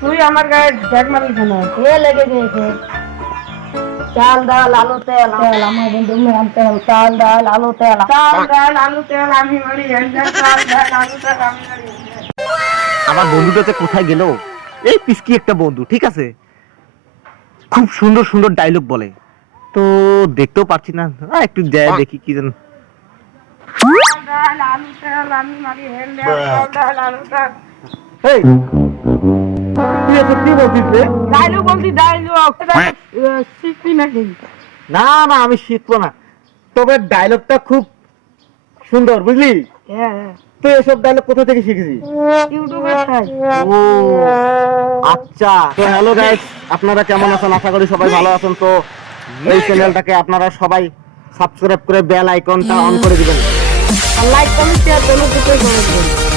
তুই আমার গায়ে ঝাঁক মারলি কেন? এ লেগে গিয়েছে। চাল ডাল আলু তেল তেল আমার বন্ধু মেন তেল চাল ডাল আলু তেল চাল ডাল আলু তেল আমি মারি হ্যান্ডেল, চাল ডাল আলু তেল আমি মারি হ্যান্ডেল। আমার বন্ধুটা যে কোথায় গেল? এই পিসকি একটা বন্ধু, ঠিক আছে, খুব সুন্দর সুন্দর ডায়লগ বলে, তো দেখতেও পাচ্ছি না, একটু যাই দেখি কি যেন। চাল ডাল আলু তেল আমি মারি হ্যান্ডেল, চাল ডাল আলু তেল। এই তুই এসব কি বলছিস রে? ডাইলগ বলছি ডাইলগ, শিখবি নাকি? না না, আমি শিখবো না, তবে ডায়লগটা খুব সুন্দর, বুঝলি? হ্যাঁ হ্যাঁ, তুই এসব ডায়লগ কোথা থেকে শিখেছিস? ইউটিউবে খাই। ও আচ্ছা, তো হ্যালো গাইস, আপনারা কেমন আছেন? আশা করি সবাই ভালো আছেন। তো এই চ্যানেলটাকে আপনারা সবাই সাবস্ক্রাইব করে বেল আইকনটা অন করে দিবেন। লাইক কমেন্ট শেয়ার দুটোই করে দিন।